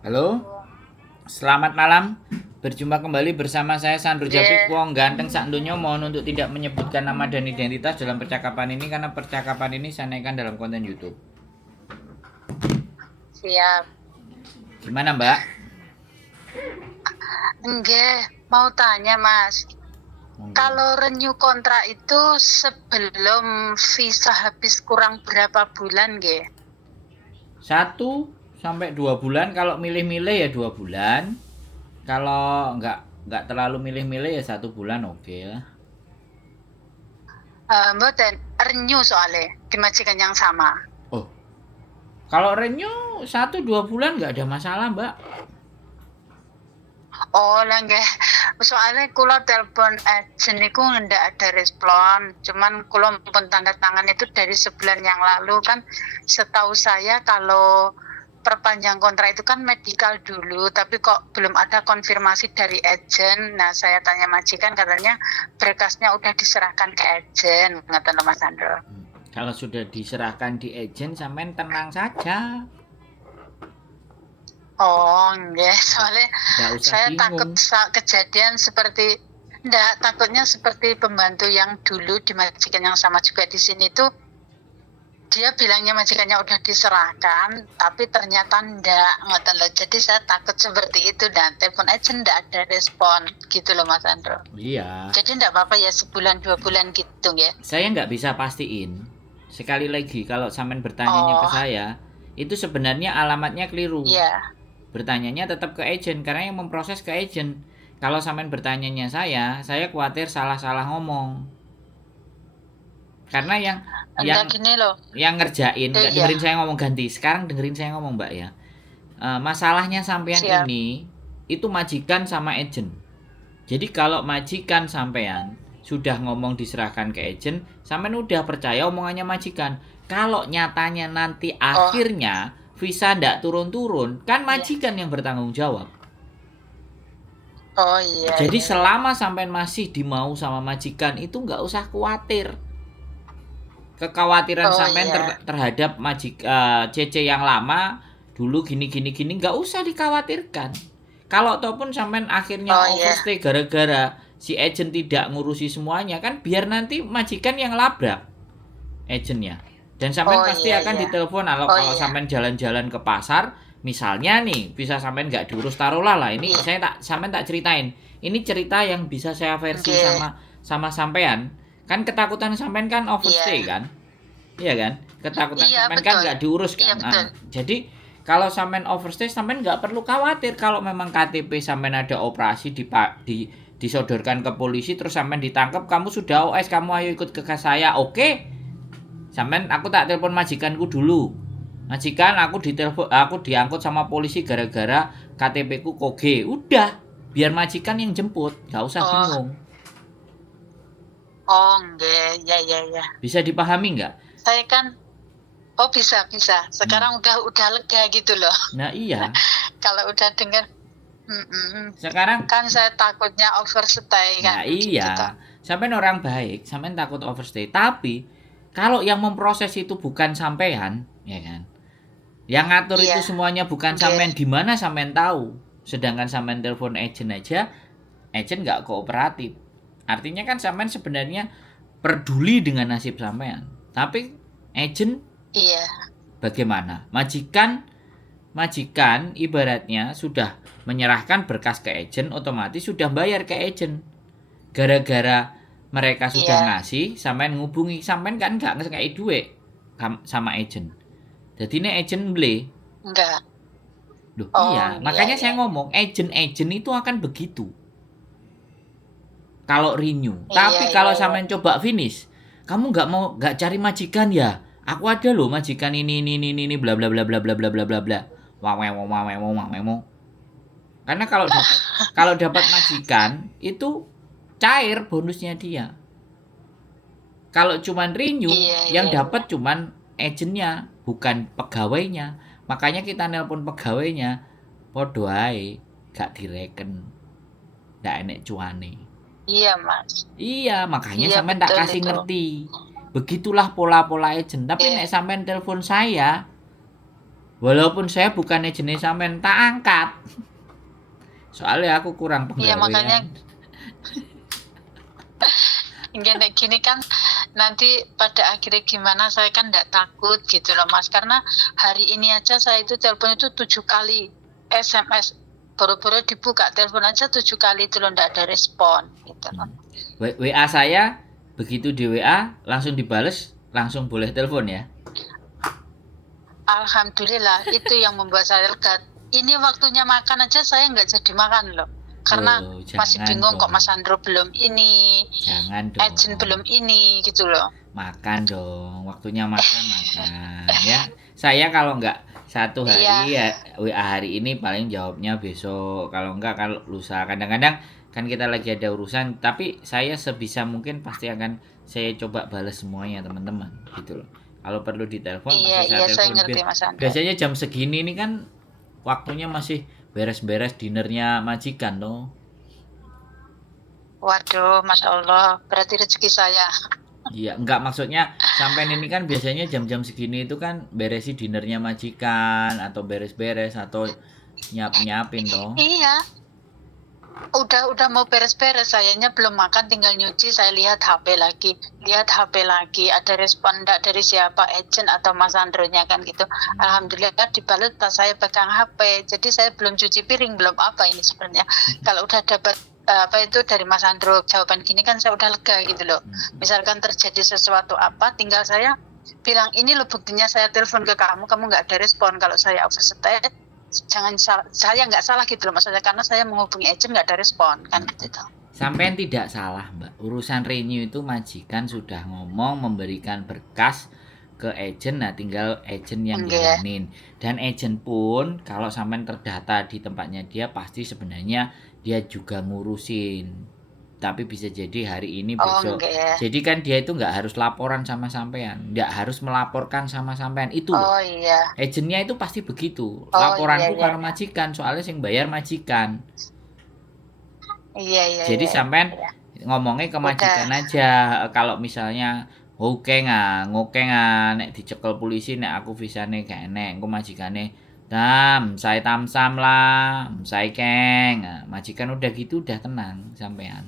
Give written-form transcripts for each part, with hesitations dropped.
Halo, selamat malam. Berjumpa kembali bersama saya Sandro Japik, Nggih, wong ganteng sak donya. Mohon untuk tidak menyebutkan nama dan identitas dalam percakapan ini karena percakapan ini saya naikkan dalam konten YouTube. siap. Gimana, Mbak? Nggih, mau tanya Mas, Monggo. kalau renew kontrak itu sebelum visa habis kurang berapa bulan nggih? 1 sampai 2 bulan. Kalau milih-milih ya 2 bulan. Kalau nggak terlalu milih-milih ya 1 bulan oke lah. Mboten, renew soalnya di majikan yang sama. Oh, kalau renew 1 2 bulan nggak ada masalah, Mbak. Oh lah nggih, soalnya kula telepon agent niku ndak ada respon, cuman kula pun tanda tangan itu dari sebulan yang lalu kan. Setahu saya kalau perpanjang kontrak itu kan medical dulu, tapi kok belum ada konfirmasi dari agent. Nah, saya tanya majikan katanya berkasnya udah diserahkan ke agent, ngoten lho Mas Sandro. Kalau sudah diserahkan di agent, sampean tenang saja. Oh, nggih, Nggak, soalnya nggak usah saya takut bingung. kejadian seperti ndak, takutnya seperti pembantu yang dulu di majikan yang sama juga di sini tuh, dia bilangnya majikannya udah diserahkan, tapi ternyata ndak, ngoten loh. Jadi saya takut seperti itu dan telepon aja ndak ada respon, gitu loh Mas Andro. Iya, Jadi ndak apa-apa ya sebulan 2 bulan gitu ya. saya nggak bisa pastiin. Sekali lagi, kalau sampean bertanyanya ke Oh, saya, itu sebenarnya alamatnya keliru. iya. Bertanyanya tetap ke agent, karena yang memproses ke agent. Kalau sampean bertanyanya saya khawatir salah-salah ngomong. Karena yang Enggak, yang gini loh. yang ngerjain, nggak Iya, dengerin saya ngomong, ganti. Sekarang dengerin saya ngomong, Mbak ya. Masalahnya sampean siap. ini itu majikan sama agent. Jadi kalau majikan sampean sudah ngomong diserahkan ke agent, sampean udah percaya omongannya majikan. Kalau nyatanya nanti Oh, akhirnya visa ndak turun-turun, kan iya. majikan yang bertanggung jawab. Oh, iya, Jadi iya, iya. selama sampean masih dimau sama majikan itu nggak usah khawatir. Kekhawatiran Oh, sampean iya. terhadap CC yang lama dulu gini gini gini nggak usah dikhawatirkan. Kalau ataupun sampean akhirnya Oh, iya. overstay gara-gara si agent tidak ngurusi semuanya, kan biar nanti majikan yang labrak agentnya. Dan sampean Oh, pasti iya, akan iya. ditelepon kalau Oh, kalau iya. sampean jalan-jalan ke pasar, misalnya nih bisa sampean nggak diurus, taruhlah lah, ini Iya. sampean tak ceritain. Ini cerita yang bisa saya versi Nggih. sama sama sampean. Kan ketakutan sampean kan overstay Iya. kan? Iya kan? Ketakutan Iya, sampean kan betul. nggak diurus Iya, kan? betul. Jadi kalau sampean overstay, sampean nggak perlu khawatir kalau memang KTP sampean ada operasi disodorkan ke polisi terus sampean ditangkap, kamu sudah OS, kamu ayo ikut ke saya, oke? Sampean, aku tak telepon majikanku dulu. Majikan, aku diangkut sama polisi gara-gara KTP ku koge. Udah, biar majikan yang jemput, nggak usah Oh, bingung. oh, nggih. Ya, ya, ya. Bisa dipahami nggak? Saya kan, oh, bisa, bisa. Hmm. Sekarang udah lega gitu loh. Nah iya, Kalau udah dengar, mm-mm. sekarang. Kan saya takutnya overstay kan Nah gitu toh. iya, sampean orang baik, sampean takut overstay. Tapi kalau yang memproses itu bukan sampean, ya kan? Yang ngatur itu Iya, semuanya bukan nggih. sampean, gimana sampean tahu? Sedangkan sampean telepon agent aja, agent nggak kooperatif. Artinya kan sampean sebenarnya peduli dengan nasib sampean. Tapi agent Iya, bagaimana? Majikan ibaratnya sudah menyerahkan berkas ke agent, otomatis sudah bayar ke agent. Gara-gara mereka sudah iya. ngasih, sampean ngubungi, sampean kan nggak ngekei duit sama agent. Jadi ini agent beli. Enggak. Loh Oh, iya, iya, makanya iya. saya ngomong agent-agent itu akan begitu kalau renew. Iya, Tapi iya, kalau iya. sampean coba finish, kamu nggak cari majikan ya? Aku ada loh majikan ini bla bla bla bla bla bla bla bla bla. Wawewo wawewo wawewo. Karena kalau dapat majikan itu cair bonusnya dia. Kalau cuman renew, Iya, yang iya, iya. dapat cuman agentnya, bukan pegawainya. Makanya kita nelpon pegawainya, podo ae, gak direken, ndak enek cuane. Iya, Mas. Iya, makanya Iya, sampean tak betul kasih itu. ngerti. Begitulah pola-pola agent. Tapi Iya. nek sampean telepon saya, Walaupun saya bukannya jenis sampean tak angkat. Soalnya aku kurang Iya makanya penggawean. kayak gini kan nanti pada akhirnya gimana, saya kan nggak takut gitu loh Mas, karena hari ini aja saya itu telepon itu 7 kali SMS, baru-baru dibuka telepon aja 7 kali itu loh, nggak ada respon gitu loh. WA saya begitu di WA langsung dibales, langsung boleh telepon ya. Alhamdulillah itu yang membuat saya lega. Ini waktunya makan aja saya nggak jadi makan loh, karena Oh, masih jangan bingung kok dong. Mas Andro belum ini, Jangan agent dong. belum ini gitu loh. Makan dong. Waktunya makan ya. Saya kalau nggak satu Iya, hari ya WA hari ini paling jawabnya besok. Kalau nggak kalau lusa. Kadang-kadang kan kita lagi ada urusan, tapi saya sebisa mungkin pasti akan saya coba balas semuanya teman-teman gitu loh. Kalau perlu ditelepon iya, pasti saya iya, saya telepon. ngerti Mas Andro. Biasanya jam segini ini kan waktunya masih beres-beres dinernya majikan loh. Waduh, Masya Allah, berarti rezeki saya. Iya, enggak maksudnya sampean ini kan biasanya jam-jam segini itu kan beresi dinernya majikan atau beres-beres atau nyiapin toh. Iya, udah mau beres-beres, sayanya belum makan, tinggal nyuci, saya lihat HP lagi, ada respon enggak dari siapa, agent atau Mas Andronya kan gitu. Alhamdulillah dibalas, tas saya pegang HP, jadi saya belum cuci piring, belum apa ini sebenarnya. Kalau udah dapat apa itu dari Mas Andro jawaban gini kan saya udah lega gitu loh. Misalkan terjadi sesuatu apa, tinggal saya bilang ini loh buktinya, saya telepon ke kamu nggak ada respon. Kalau saya overstay, jangan salah, saya nggak salah gitu loh maksudnya, karena saya menghubungi agent nggak ada respon kan gitu. Sampean tidak salah, Mbak. Urusan renew itu majikan sudah ngomong memberikan berkas ke agent, nah tinggal agent yang Enggak. jalanin. Dan agent pun kalau sampean terdata di tempatnya dia pasti sebenarnya dia juga ngurusin. Tapi bisa jadi hari ini Oh besok. enggak. Jadi kan dia itu nggak harus laporan sama sampean, nggak harus melaporkan sama sampean itu loh. Oh iya. Agentnya itu pasti begitu. Oh iya, Laporanku iya, karena majikan, soalnya sing bayar majikan. iya, iya, Jadi iya, sampean iya. ngomongnya ke Udah. majikan aja. Kalau misalnya ngoke nga nek dicekel polisi nek aku visane gak enek, engko majikane saya tamsam lah, saya keng. Nah, majikan udah gitu udah tenang sampean.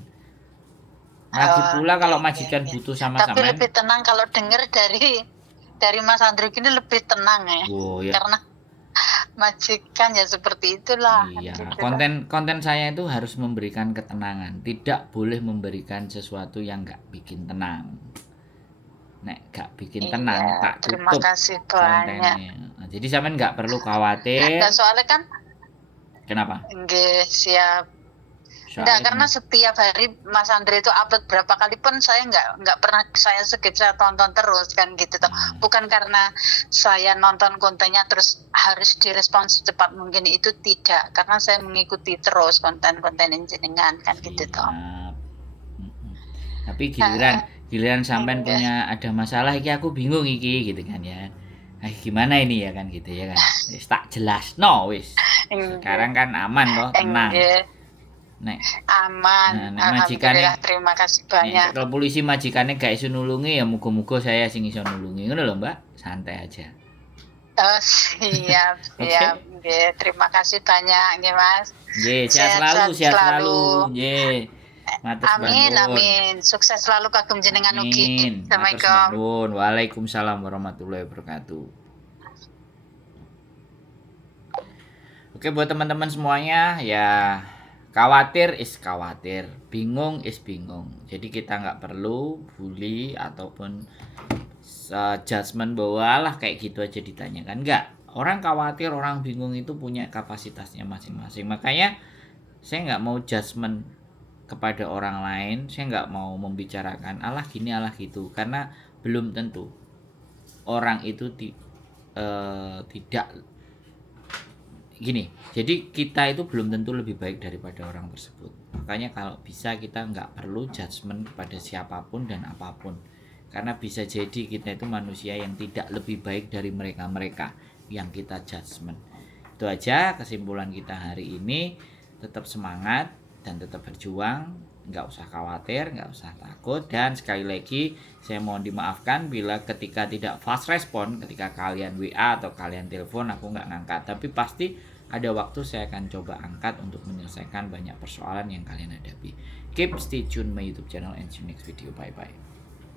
Lagi Oh, pula kalau enggak, enggak, majikan enggak. butuh sama Tapi sampean, lebih tenang kalau denger dari Mas Andro ini, lebih tenang ya, oh ya karena majikan ya seperti itulah iya, gitu loh. konten saya itu harus memberikan ketenangan, tidak boleh memberikan sesuatu yang nggak bikin tenang. Nek gak bikin tenang, Iya, tak terima tutup kasih banyak. kontennya. Nah, jadi sampean nggak perlu khawatir. Nah soalnya kan Kenapa? enggak siap. Enggak, Soalnya karena setiap hari Mas Andre itu upload berapa kali pun saya nggak pernah saya skip, saya tonton terus kan gitu toh. Bukan karena saya nonton kontennya terus harus direspon secepat mungkin, itu tidak, karena saya mengikuti terus konten-konten jenengan kan gitu toh. siap. Mm-mm. Tapi Heeh, giliran sampean enggak. punya ada masalah iki aku bingung iki gitu kan ya. Gimana ini ya kan gitu ya kan. Wis tak jelas no wis. Enggak. Sekarang kan aman toh, tenang. Enggak. Nek Aman, nek majikane alhamdulillah, terima kasih banyak. kalau polisi majikane gak iso nulungi ya muga-muga saya sing iso nulungi. Ngono lho, Mbak. Santai aja. Oh, siap, siap. Oke? Nggih, terima kasih banyak nggih Mas. Nggih, Sehat-sehat sehat selalu. selalu. Nggih. Matur sembah Amin, nuwun. amin. Sukses selalu kagem jenengan ugi. Amin. Matur sembah Assalamualaikum. nuwun. Waalaikumsalam warahmatullahi wabarakatuh. Oke, buat teman-teman semuanya ya, khawatir is khawatir, bingung is bingung. Jadi kita nggak perlu bully ataupun judgement bahwa lah kayak gitu aja ditanyakan. Nggak. Orang khawatir, orang bingung itu punya kapasitasnya masing-masing. Makanya saya nggak mau judgement kepada orang lain, saya nggak mau membicarakan Allah gini Allah gitu, karena belum tentu orang itu tidak gini. Jadi kita itu belum tentu lebih baik daripada orang tersebut. Makanya kalau bisa kita nggak perlu judgement kepada siapapun dan apapun, karena bisa jadi kita itu manusia yang tidak lebih baik dari mereka-mereka yang kita judgement. Itu aja kesimpulan kita hari ini. Tetap semangat dan tetap berjuang. nggak usah khawatir, nggak usah takut. Dan sekali lagi saya mohon dimaafkan bila ketika tidak fast respon, ketika kalian WA atau kalian telepon aku nggak ngangkat, tapi pasti ada waktu saya akan coba angkat untuk menyelesaikan banyak persoalan yang kalian hadapi. Keep stay tune my YouTube channel and see you next video. Bye bye.